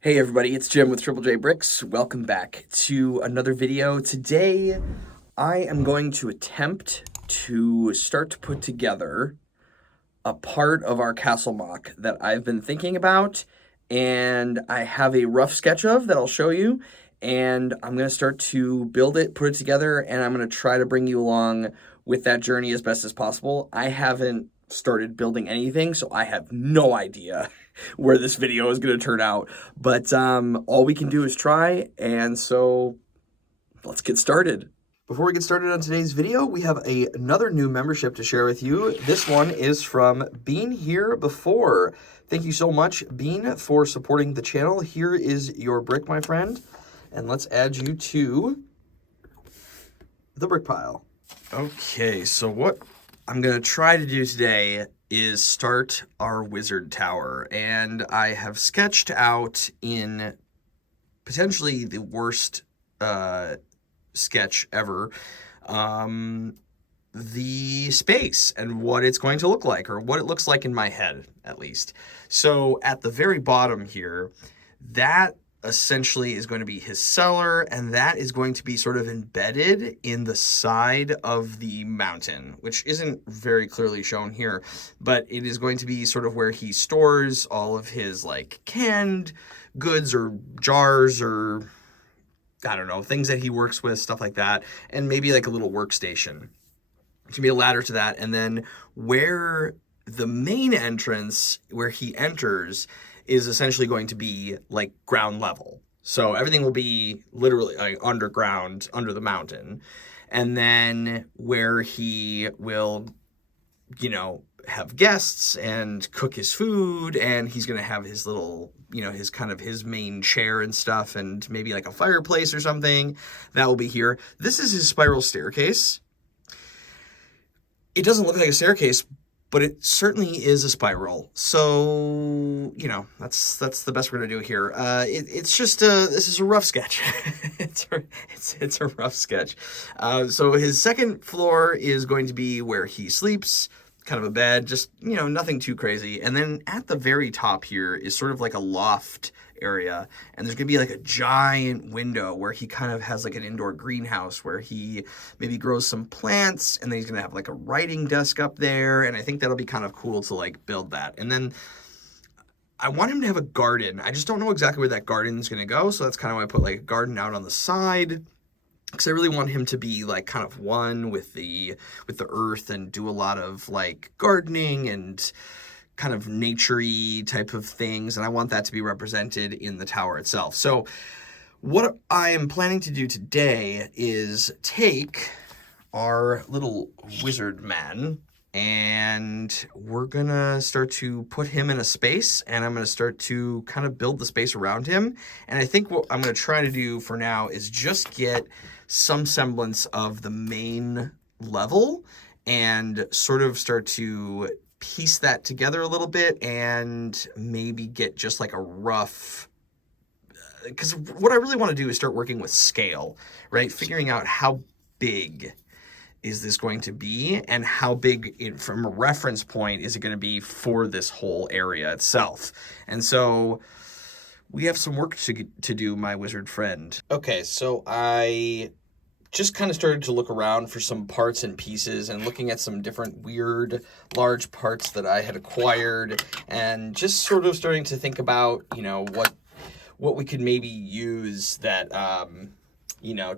Hey everybody, it's Jim with Triple J Bricks. Welcome back to another video. Today, I am going to attempt to start to put together a part of our Castle MOC that I've been thinking about, and I have a rough sketch of that I'll show you, and I'm going to start to build it, put it together, and I'm going to try to bring you along with that journey as best as possible. I haven't started building anything, so I have no idea where this video is going to turn out, but all we can do is try, and so let's get started. Before we get started on today's video, we have another new membership to share with you. This one is from Bean Here Before. Thank you so much, Bean, for supporting the channel. Here is your brick, my friend, and let's add you to the brick pile. Okay, so what I'm going to try to do today is start our wizard tower, and I have sketched out in potentially the worst sketch ever the space and what it's going to look like, or what it looks like in my head at least. So at the very bottom here, that essentially is going to be his cellar, and that is going to be sort of embedded in the side of the mountain, which isn't very clearly shown here, but it is going to be sort of where he stores all of his like canned goods or jars or I don't know, things that he works with, stuff like that, and maybe like a little workstation. It should be a ladder to that, and then where the main entrance, where he enters, is essentially going to be like ground level. So everything will be literally like underground, under the mountain. And then where he will, have guests and cook his food, and he's going to have his little, his kind of his main chair and stuff, and maybe like a fireplace or something that will be here. This is his spiral staircase. It doesn't look like a staircase, but it certainly is a spiral. So, that's the best we're gonna do here. It's just this is a rough sketch. it's a rough sketch. So his second floor is going to be where he sleeps, kind of a bed, just nothing too crazy. And then at the very top here is sort of like a loft area, and there's gonna be like a giant window where he kind of has like an indoor greenhouse where he maybe grows some plants, and then he's gonna have like a writing desk up there, and I think that'll be kind of cool to like build that. And then I want him to have a garden. I just don't know exactly where that garden is gonna go, so that's kind of why I put like a garden out on the side, because I really want him to be like kind of one with the earth and do a lot of like gardening and kind of nature-y type of things, and I want that to be represented in the tower itself. So what I am planning to do today is take our little wizard man, and we're gonna start to put him in a space, and I'm gonna start to kind of build the space around him. And I think what I'm gonna try to do for now is just get some semblance of the main level and sort of start to piece that together a little bit, and maybe get just like a rough, because what I really want to do is start working with scale, right? Figuring out how big is this going to be, and how big from a reference point is it going to be for this whole area itself. And so we have some work to do, my wizard friend. Okay, so I just kind of started to look around for some parts and pieces, and looking at some different weird large parts that I had acquired, and just sort of starting to think about, what we could maybe use that,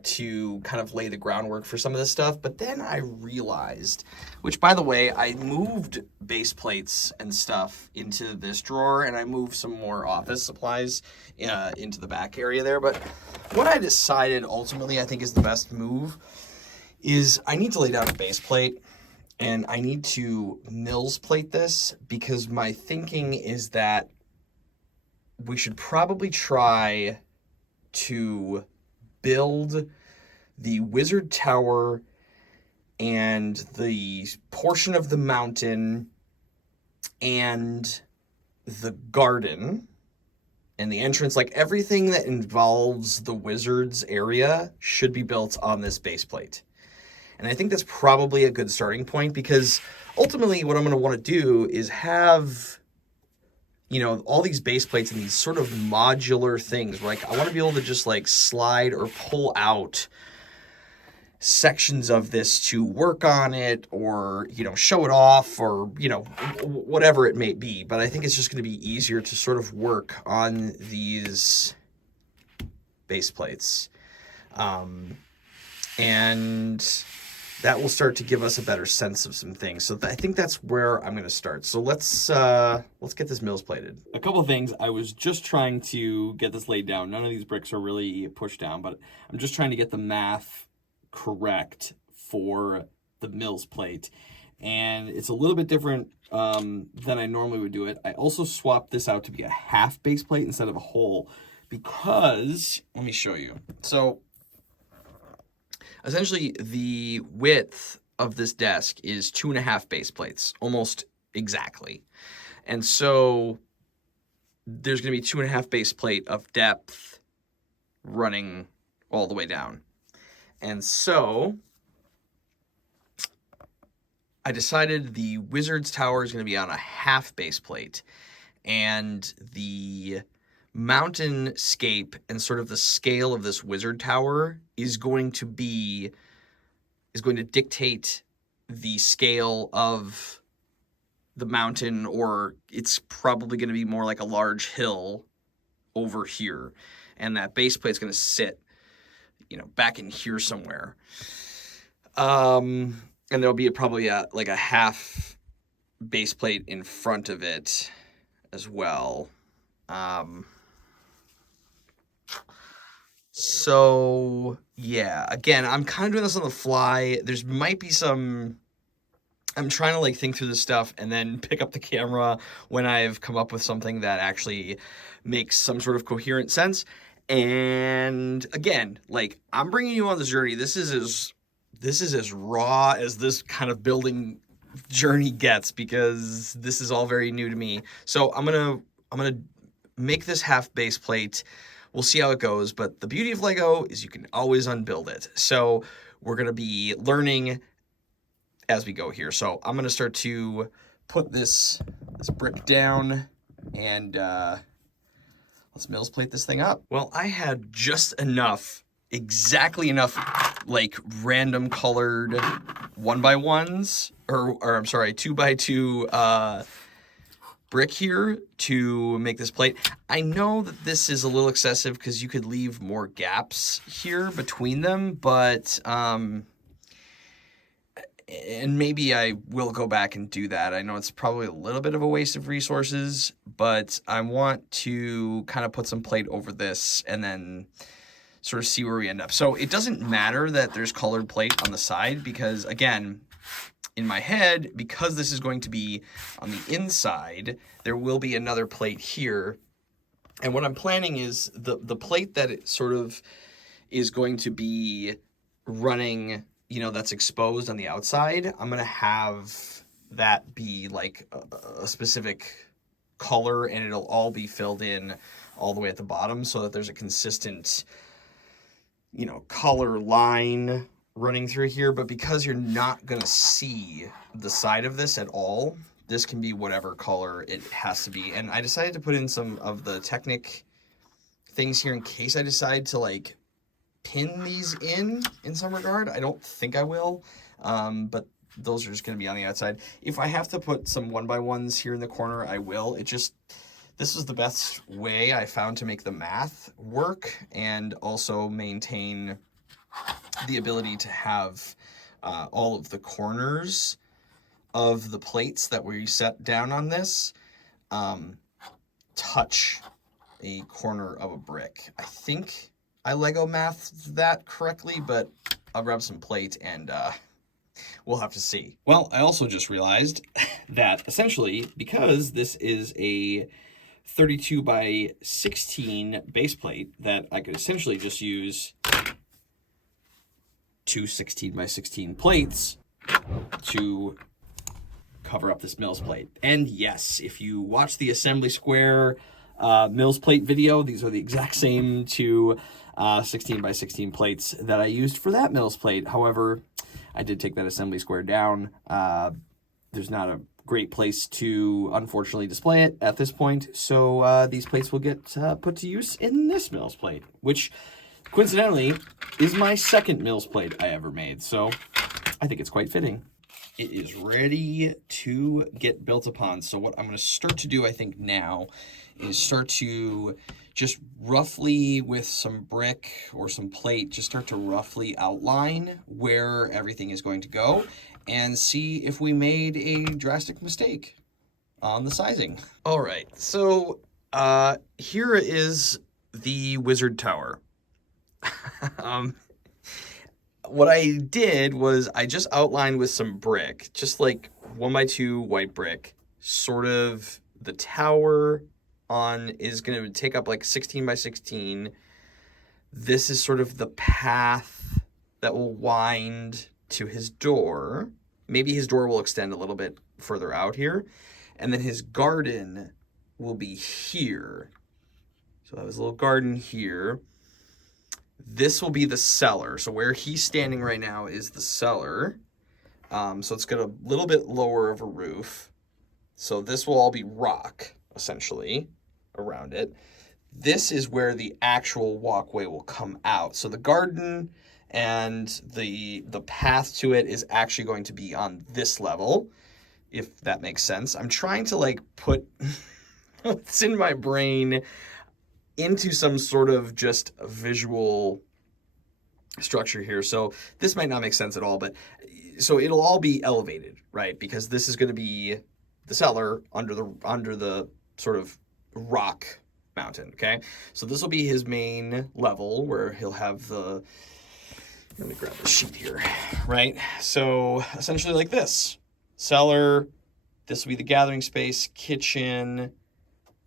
to kind of lay the groundwork for some of this stuff. But then I realized, which by the way, I moved base plates and stuff into this drawer, and I moved some more office supplies into the back area there. But what I decided ultimately I think is the best move is I need to lay down a base plate, and I need to Mills plate this, because my thinking is that we should probably try to build the wizard tower and the portion of the mountain and the garden and the entrance, like everything that involves the wizard's area should be built on this base plate. And I think that's probably a good starting point, because ultimately what I'm going to want to do is have you know, all these base plates and these sort of modular things. Like, I want to be able to just like slide or pull out sections of this to work on it, or, you know, show it off, or, you know, whatever it may be. But I think it's just going to be easier to sort of work on these base plates. And that will start to give us a better sense of some things. So I think that's where I'm going to start. So let's get this mills plated. A couple of things. I was just trying to get this laid down. None of these bricks are really pushed down, but I'm just trying to get the math correct for the mills plate. And it's a little bit different than I normally would do it. I also swapped this out to be a half base plate instead of a whole, because, let me show you. So essentially the width of this desk is 2.5 base plates, almost exactly. And so there's going to be 2.5 base plate of depth running all the way down. And so I decided the Wizard's Tower is going to be on a half base plate, and the mountainscape and sort of the scale of this Wizard Tower is going to dictate the scale of the mountain, or it's probably going to be more like a large hill over here, and that base plate is going to sit, you know, back in here somewhere. And there'll be probably like a half base plate in front of it as well. So yeah, again, I'm kind of doing this on the fly. There's might be some, I'm trying to like think through this stuff and then pick up the camera when I've come up with something that actually makes some sort of coherent sense. And again, like, I'm bringing you on this journey. This is as raw as this kind of building journey gets, because this is all very new to me. So I'm gonna make this half base plate. We'll see how it goes. But the beauty of Lego is you can always unbuild it. So we're gonna be learning as we go here. So I'm gonna start to put this brick down, and let's mills plate this thing up. Well, I had just enough, exactly enough, like, random colored 1x1s, or I'm sorry, 2x2 brick here to make this plate. I know that this is a little excessive because you could leave more gaps here between them, but and maybe I will go back and do that. I know it's probably a little bit of a waste of resources, but I want to kind of put some plate over this and then sort of see where we end up. So it doesn't matter that there's colored plate on the side, because again, in my head, because this is going to be on the inside, there will be another plate here. And what I'm planning is the plate that it sort of is going to be running, you know, that's exposed on the outside, I'm going to have that be like a specific color, and it'll all be filled in all the way at the bottom, so that there's a consistent, you know, color line running through here. But because you're not going to see the side of this at all, this can be whatever color it has to be. And I decided to put in some of the Technic things here in case I decide to like pin these in some regard. I don't think I will, but those are just going to be on the outside. If I have to put some 1x1s here in the corner, I will. This is the best way I found to make the math work and also maintain the ability to have all of the corners of the plates that we set down on this touch a corner of a brick. I think I Lego mathed that correctly, but I'll grab some plate and we'll have to see. Well, I also just realized that essentially, because this is a 32x16 base plate, that I could essentially just use two 16x16 plates to cover up this mills plate. And yes, if you watch the Assembly Square mills plate video, these are the exact same two 16x16 plates that I used for that mills plate. However, I did take that Assembly Square down. There's not a great place to, unfortunately, display it at this point. So these plates will get put to use in this Mills plate, which, coincidentally, is my second Mills plate I ever made. So I think it's quite fitting. It is ready to get built upon. So what I'm going to start to do, I think, now is start to just roughly, with some brick or some plate, just start to roughly outline where everything is going to go and see if we made a drastic mistake on the sizing. All right, so here is the Wizard Tower. What I did was I just outlined with some brick, just like 1x2 white brick, sort of the tower on is going to take up like 16x16. This is sort of the path that will wind to his door. Maybe his door will extend a little bit further out here. And then his garden will be here. So I have his little garden here. This will be the cellar. So where he's standing right now is the cellar. So it's got a little bit lower of a roof. So this will all be rock, essentially, around it. This is where the actual walkway will come out. So the garden and the path to it is actually going to be on this level, if that makes sense. I'm trying to like put what's in my brain into some sort of just visual structure here. So this might not make sense at all, but so it'll all be elevated, right? Because this is going to be the cellar under the sort of rock mountain, okay? So this will be his main level where he'll have the, let me grab the sheet here, right? So essentially like this. Cellar, this will be the gathering space, kitchen,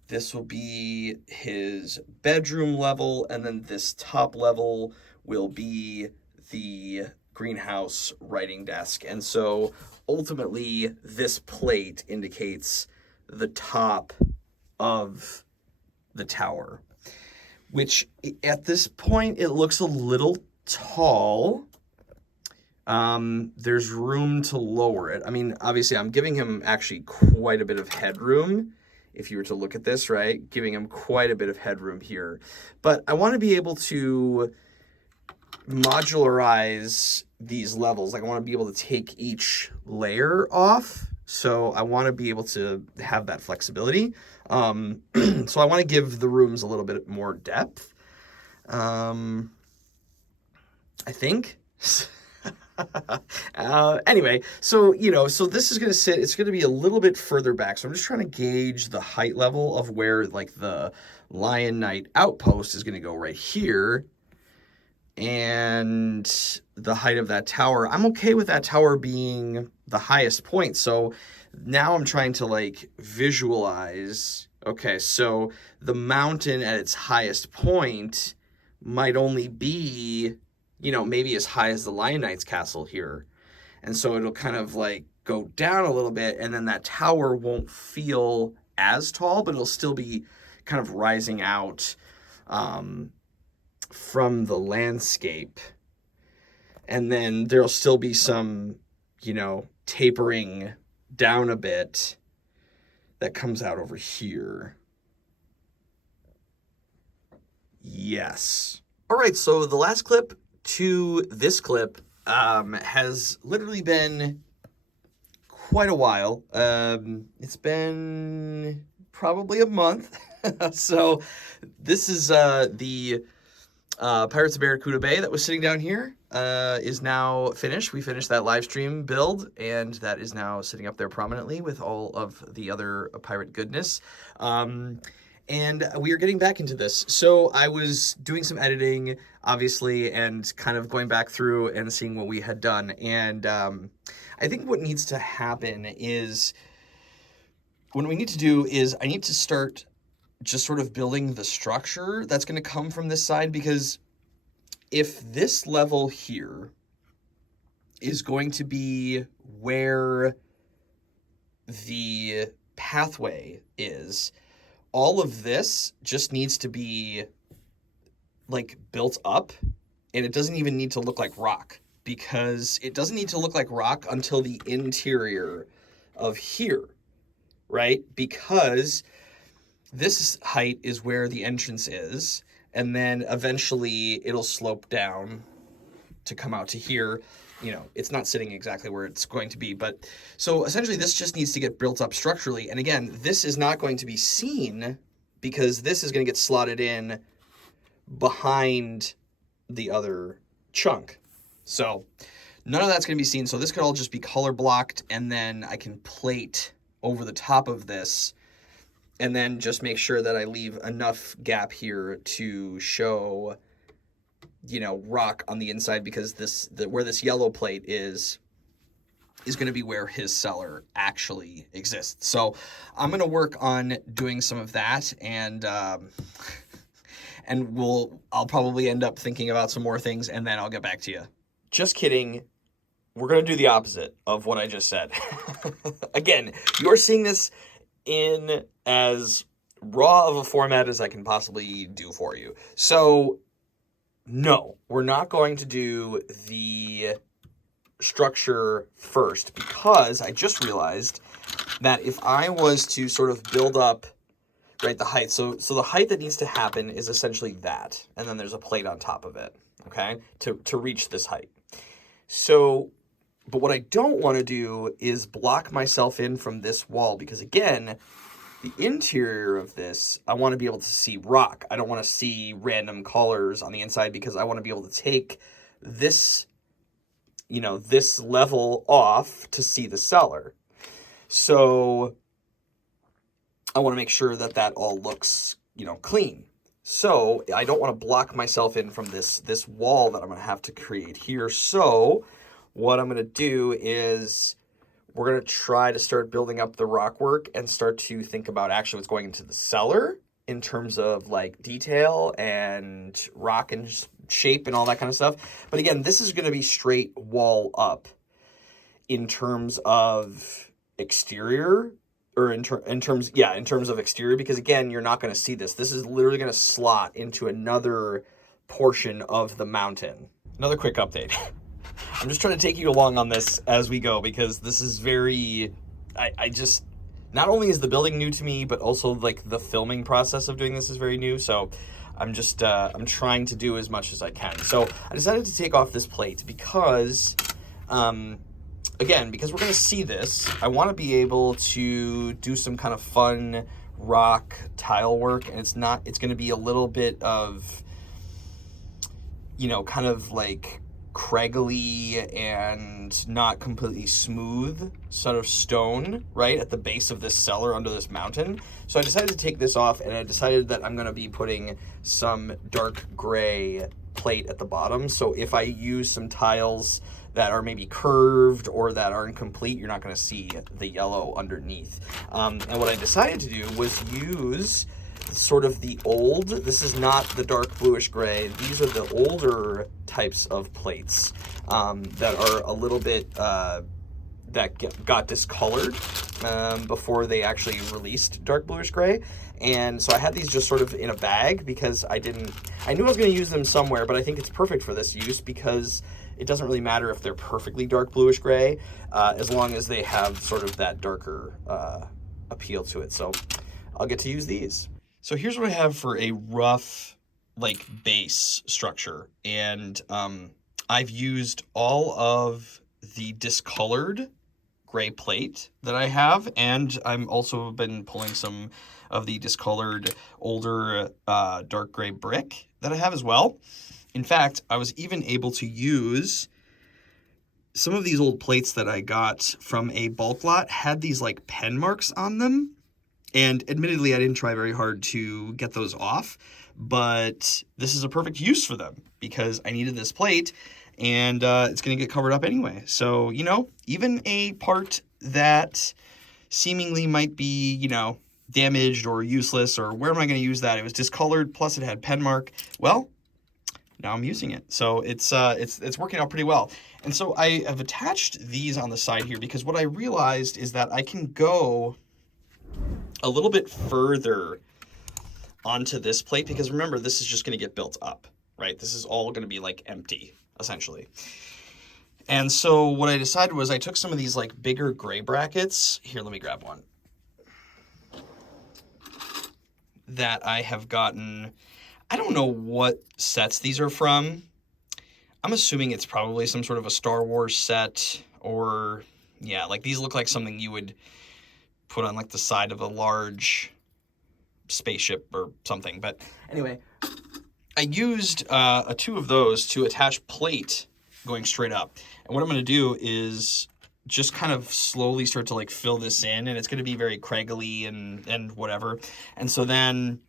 this will be his bedroom level, and then this top level will be the greenhouse writing desk. And so ultimately this plate indicates the top of the tower, which at this point it looks a little tall. There's room to lower it. I mean, obviously I'm giving him actually quite a bit of headroom. If you were to look at this, right, giving him quite a bit of headroom here. But I want to be able to modularize these levels. Like I want to be able to take each layer off. So I want to be able to have that flexibility. So I want to give the rooms a little bit more depth. I think. Anyway, so, so this is going to sit, it's going to be a little bit further back. So I'm just trying to gauge the height level of where like the Lion Knight outpost is going to go right here. And the height of that tower, I'm okay with that tower being the highest point. So now I'm trying to like visualize, okay, so the mountain at its highest point might only be, maybe as high as the Lion Knight's castle here. And so it'll kind of like go down a little bit, and then that tower won't feel as tall, but it'll still be kind of rising out from the landscape. And then there'll still be some, tapering down a bit that comes out over here. Yes. All right, so the last clip to this clip has literally been quite a while. It's been probably a month. So this is the Pirates of Barracuda Bay that was sitting down here is now finished. We finished that live stream build, and that is now sitting up there prominently with all of the other pirate goodness. And we are getting back into this. So I was doing some editing, obviously, and kind of going back through and seeing what we had done. And I think what needs to happen is, what we need to do is I need to start just sort of building the structure that's going to come from this side, because if this level here is going to be where the pathway is, all of this just needs to be like built up, and it doesn't even need to look like rock, because it doesn't need to look like rock until the interior of here, right? Because this height is where the entrance is, and then eventually it'll slope down to come out to here. It's not sitting exactly where it's going to be, but so essentially this just needs to get built up structurally. And again, this is not going to be seen because this is going to get slotted in behind the other chunk. So none of that's going to be seen. So this could all just be color blocked, and then I can plate over the top of this and then just make sure that I leave enough gap here to show, rock on the inside, because where this yellow plate is going to be where his cellar actually exists. So I'm going to work on doing some of that, and I'll probably end up thinking about some more things, and then I'll get back to you. Just kidding. We're going to do the opposite of what I just said. Again, you're seeing this in as raw of a format as I can possibly do for you. So, no, we're not going to do the structure first, because I just realized that if I was to sort of build up, right, the height, so the height that needs to happen is essentially that, and then there's a plate on top of it, okay, to reach this height. So, but what I don't want to do is block myself in from this wall, because again, the interior of this, I want to be able to see rock. I don't want to see random colors on the inside, because I want to be able to take this, this level off to see the cellar. So I want to make sure that that all looks, clean. So I don't want to block myself in from this wall that I'm going to have to create here. So what I'm going to do is we're going to try to start building up the rock work and start to think about actually what's going into the cellar in terms of like detail and rock and shape and all that kind of stuff. But again, this is going to be straight wall up in terms of exterior, or in terms of exterior, because again, you're not going to see this. This is literally going to slot into another portion of the mountain. Another quick update. I'm just trying to take you along on this as we go, because this is very, I just, not only is the building new to me, but also like the filming process of doing this is very new. So I'm just, I'm trying to do as much as I can. So I decided to take off this plate because, again, because we're going to see this, I want to be able to do some kind of fun rock tile work. And it's going to be a little bit of, kind of like craggly and not completely smooth sort of stone right at the base of this cellar under this mountain. So I decided to take this off, and I decided that I'm going to be putting some dark gray plate at the bottom. So if I use some tiles that are maybe curved or that are incomplete, you're not going to see the yellow underneath. And what I decided to do was use sort of the old, this is not the dark bluish gray, these are the older types of plates that are a little bit, that got discolored before they actually released dark bluish gray. And so I had these just sort of in a bag because I knew I was going to use them somewhere, but I think it's perfect for this use because it doesn't really matter if they're perfectly dark bluish gray, as long as they have sort of that darker appeal to it. So I'll get to use these. So here's what I have for a rough, like, base structure. And I've used all of the discolored gray plate that I have, and I'm also been pulling some of the discolored older dark gray brick that I have as well. In fact, I was even able to use some of these old plates that I got from a bulk lot, had these like pen marks on them. And admittedly, I didn't try very hard to get those off, but this is a perfect use for them because I needed this plate, and it's going to get covered up anyway. So, even a part that seemingly might be, damaged or useless, or where am I going to use that? It was discolored, plus it had pen mark. Well, now I'm using it. So it's working out pretty well. And so I have attached these on the side here because what I realized is that I can go a little bit further onto this plate, because remember, this is just going to get built up, right? This is all going to be like empty, essentially. And so what I decided was I took some of these like bigger gray brackets. Here, let me grab one. That I have gotten. I don't know what sets these are from. I'm assuming it's probably some sort of a Star Wars set, or yeah, like these look like something you would put on like the side of a large spaceship or something. But anyway, I used two of those to attach plate going straight up. And what I'm going to do is just kind of slowly start to like fill this in, and it's going to be very craggly and whatever. And so then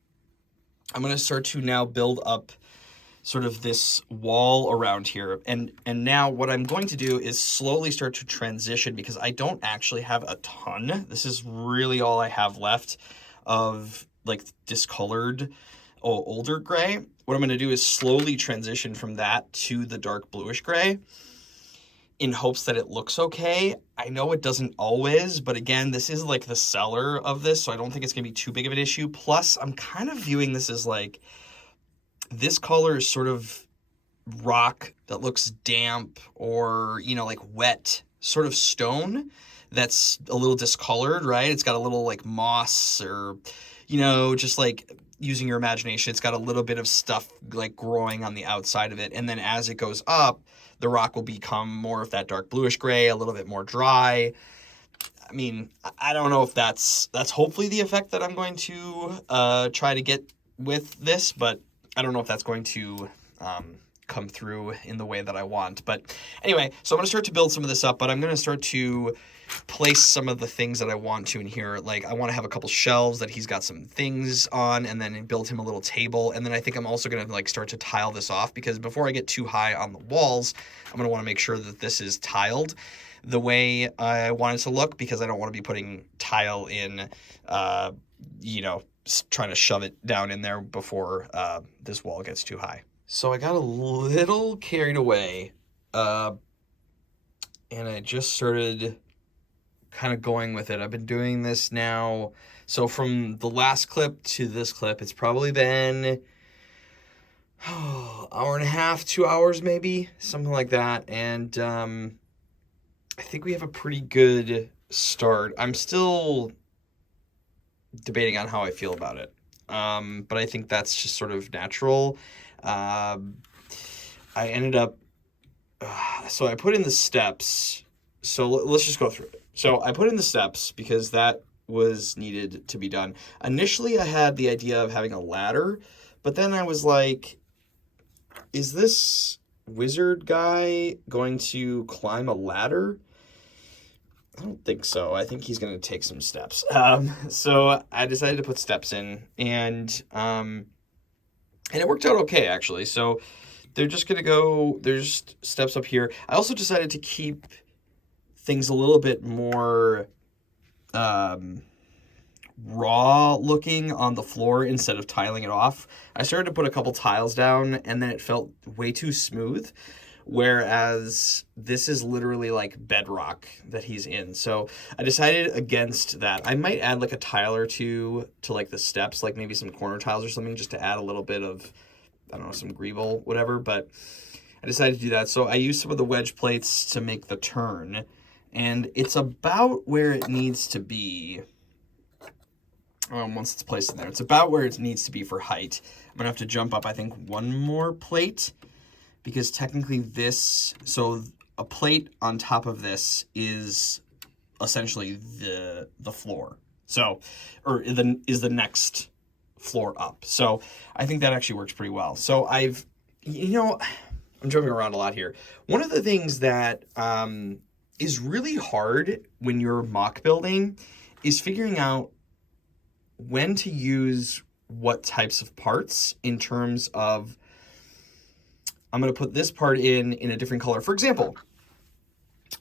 I'm going to start to now build up sort of this wall around here. And now what I'm going to do is slowly start to transition, because I don't actually have a ton. This is really all I have left of like discolored older gray. What I'm going to do is slowly transition from that to the dark bluish gray in hopes that it looks okay. I know it doesn't always, but again, this is like the cellar of this, so I don't think it's going to be too big of an issue. Plus, I'm kind of viewing this as like, this color is sort of rock that looks damp, or, you know, like wet sort of stone that's a little discolored, right? It's got a little like moss, or, you know, just like using your imagination, it's got a little bit of stuff like growing on the outside of it. And then as it goes up, the rock will become more of that dark bluish gray, a little bit more dry. I mean, I don't know if that's hopefully the effect that I'm going to try to get with this, but I don't know if that's going to come through in the way that I want. But anyway, so I'm going to start to build some of this up, but I'm going to start to place some of the things that I want to in here. Like, I want to have a couple shelves that he's got some things on, and then build him a little table. And then I think I'm also going to like start to tile this off, because before I get too high on the walls, I'm going to want to make sure that this is tiled the way I want it to look, because I don't want to be putting tile in, you know, trying to shove it down in there before this wall gets too high. So I got a little carried away, and I just started kind of going with it. I've been doing this now. So from the last clip to this clip, it's probably been hour and a half, 2 hours maybe, something like that. And I think we have a pretty good start. I'm still debating on how I feel about it. But I think that's just sort of natural. I ended up, so I put in the steps. So let's just go through it. So I put in the steps because that was needed to be done. Initially, I had the idea of having a ladder, but then I was like, is this wizard guy going to climb a ladder? I don't think so. I think he's going to take some steps. So I decided to put steps in, and it worked out okay, actually. So they're just going to go, there's steps up here. I also decided to keep things a little bit more raw looking on the floor instead of tiling it off. I started to put a couple tiles down, and then it felt way too smooth. Whereas this is literally like bedrock that he's in. So I decided against that. I might add like a tile or two to like the steps, like maybe some corner tiles or something, just to add a little bit of, I don't know, some greeble, whatever. But I decided to do that. So I used some of the wedge plates to make the turn. And it's about where it needs to be. Once it's placed in there, it's about where it needs to be for height. I'm going to have to jump up, I think, one more plate. Because technically this, so a plate on top of this is essentially the floor. So, or is the next floor up. So I think that actually works pretty well. So I've, you know, I'm jumping around a lot here. One of the things that is really hard when you're mock building is figuring out when to use what types of parts in terms of, I'm going to put this part in a different color. For example,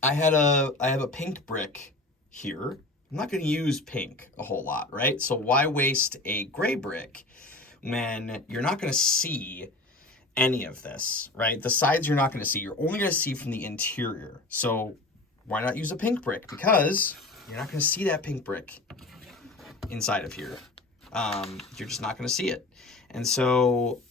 I have a pink brick here. I'm not going to use pink a whole lot, right? So why waste a gray brick when you're not going to see any of this, right? The sides you're not going to see. You're only going to see from the interior. So why not use a pink brick? Because you're not going to see that pink brick inside of here. You're just not going to see it. And so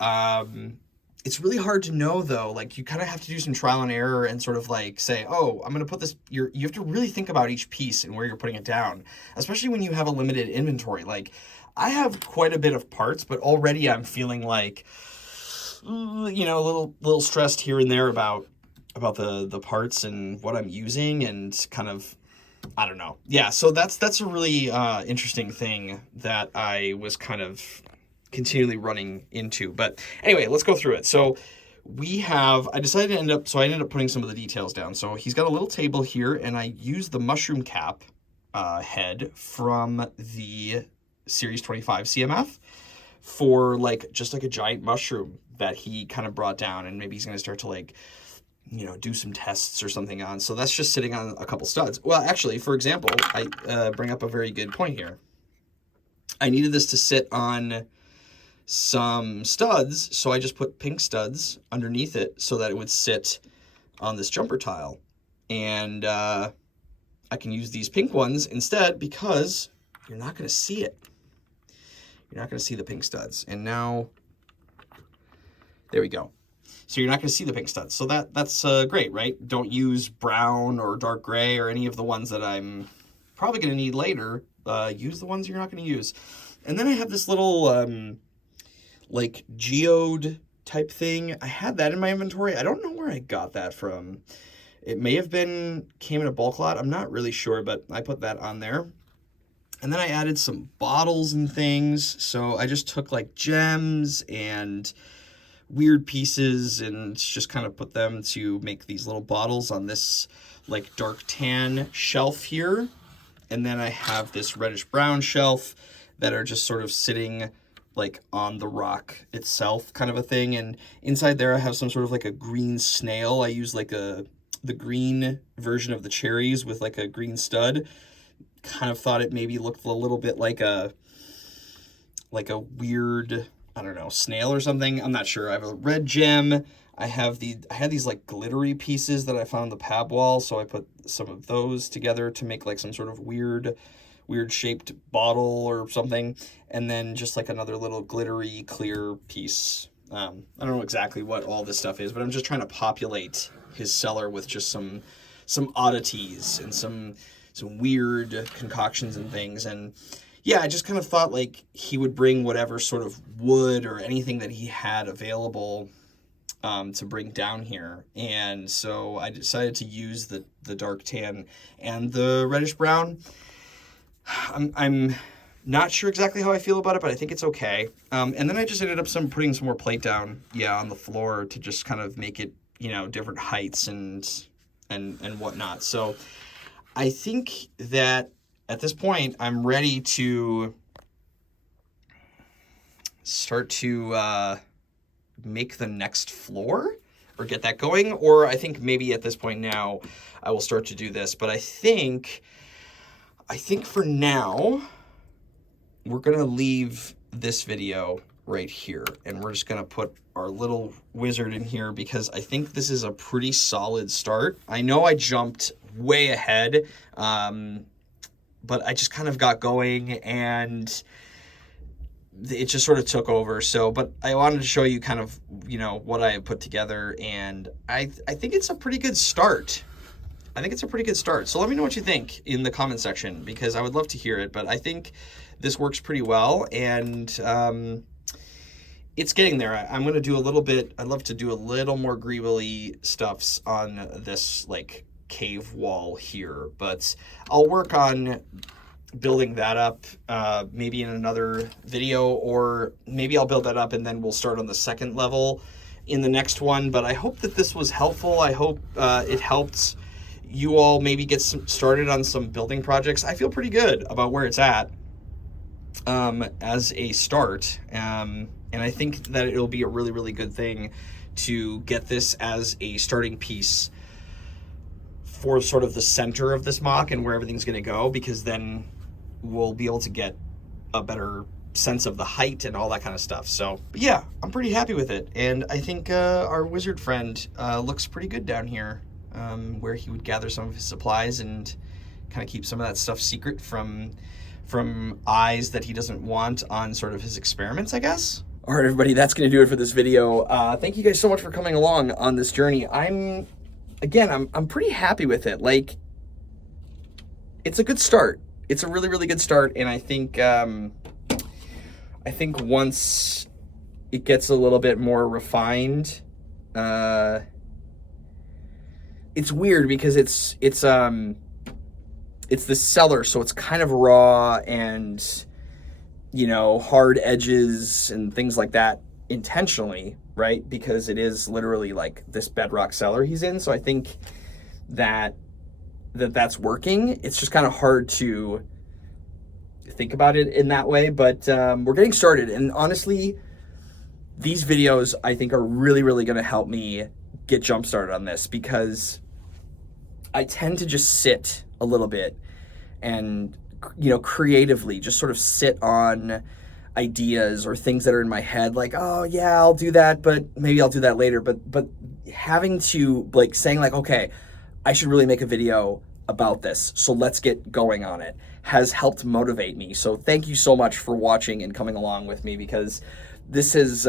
It's really hard to know though. Like you kind of have to do some trial and error and sort of like say, oh, I'm going to put this, you have to really think about each piece and where you're putting it down, especially when you have a limited inventory. Like I have quite a bit of parts, but already I'm feeling like, you know, a little stressed here and there about the parts and what I'm using and kind of, I don't know. Yeah, so that's a really interesting thing that I was kind of continually running into. But anyway, let's go through it. So I ended up putting some of the details down. So he's got a little table here, and I used the mushroom cap head from the Series 25 CMF for like just like a giant mushroom that he kind of brought down, and maybe he's going to start to like, you know, do some tests or something on. So that's just sitting on a couple studs. Well, actually, for example, I bring up a very good point here. I needed this to sit on some studs, so I just put pink studs underneath it so that it would sit on this jumper tile. And I can use these pink ones instead because you're not going to see it. You're not going to see the pink studs. And now, there we go. So you're not going to see the pink studs. So that's great, right? Don't use brown or dark gray or any of the ones that I'm probably going to need later. Use the ones you're not going to use. And then I have this little like geode type thing. I had that in my inventory. I don't know where I got that from. It may have came in a bulk lot. I'm not really sure, but I put that on there. And then I added some bottles and things. So I just took like gems and weird pieces and just kind of put them to make these little bottles on this like dark tan shelf here. And then I have this reddish brown shelf that are just sort of sitting like on the rock itself kind of a thing. And inside there I have some sort of like a green snail. I use like the green version of the cherries with like a green stud. Kind of thought it maybe looked a little bit like a weird, I don't know, snail or something. I'm not sure. I have a red gem. I had these like glittery pieces that I found on the pab wall, so I put some of those together to make like some sort of weird shaped bottle or something. And then just like another little glittery clear piece. I don't know exactly what all this stuff is, but I'm just trying to populate his cellar with just some oddities and some weird concoctions and things. And yeah, I just kind of thought like he would bring whatever sort of wood or anything that he had available to bring down here. And so I decided to use the dark tan and the reddish brown. I'm not sure exactly how I feel about it, but I think it's okay. And then I just ended up putting some more plate down, on the floor to just kind of make it, different heights and whatnot. So I think that at this point I'm ready to start to make the next floor or get that going. Or I think maybe at this point now I will start to do this. But I think for now, we're going to leave this video right here. And we're just going to put our little wizard in here because I think this is a pretty solid start. I know I jumped way ahead, but I just kind of got going and it just sort of took over. So, but I wanted to show you kind of, what I have put together. And I think it's a pretty good start. So let me know what you think in the comment section because I would love to hear it. But I think this works pretty well, and it's getting there. I'm going to do a little bit. I'd love to do a little more greebly stuffs on this like cave wall here, but I'll work on building that up maybe in another video, or maybe I'll build that up and then we'll start on the second level in the next one. But I hope that this was helpful. I hope it helped you all maybe get started on some building projects. I feel pretty good about where it's at as a start. And I think that it'll be a really, really good thing to get this as a starting piece for sort of the center of this MOC and where everything's going to go, because then we'll be able to get a better sense of the height and all that kind of stuff. So, but yeah, I'm pretty happy with it. And I think our wizard friend looks pretty good down here. Where he would gather some of his supplies and kind of keep some of that stuff secret from eyes that he doesn't want on sort of his experiments, I guess. All right, everybody, that's going to do it for this video. Thank you guys so much for coming along on this journey. I'm pretty happy with it. Like, it's a good start. It's a really, really good start, and I think once it gets a little bit more refined, it's weird because it's the Cellar, so it's kind of raw and, you know, hard edges and things like that intentionally, right? Because it is literally like this bedrock cellar he's in. So I think that's working. It's just kind of hard to think about it in that way, but we're getting started. And honestly, these videos I think are really, really going to help me get jump started on this, because I tend to just sit a little bit and, you know, creatively just sort of sit on ideas or things that are in my head, like, oh yeah, I'll do that, but maybe I'll do that later. But having to, like, saying like, okay, I should really make a video about this, so let's get going on it, has helped motivate me. So thank you so much for watching and coming along with me, because this is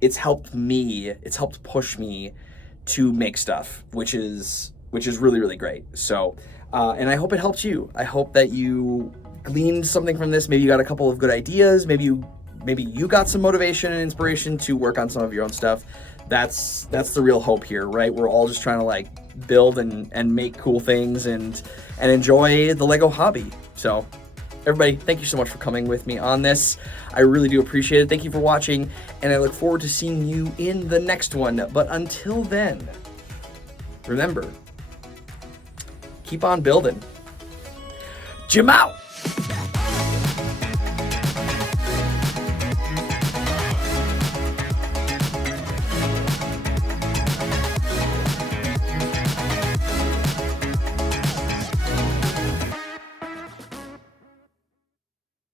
it's helped me, it's helped push me to make stuff, which is really, really great. So and I hope it helped you. I hope that you gleaned something from this. Maybe you got a couple of good ideas. Maybe you got some motivation and inspiration to work on some of your own stuff. That's the real hope here, right? We're all just trying to, like, build and make cool things and enjoy the Lego hobby. So everybody, thank you so much for coming with me on this. I really do appreciate it. Thank you for watching, and I look forward to seeing you in the next one. But until then, remember, keep on building. Jim out!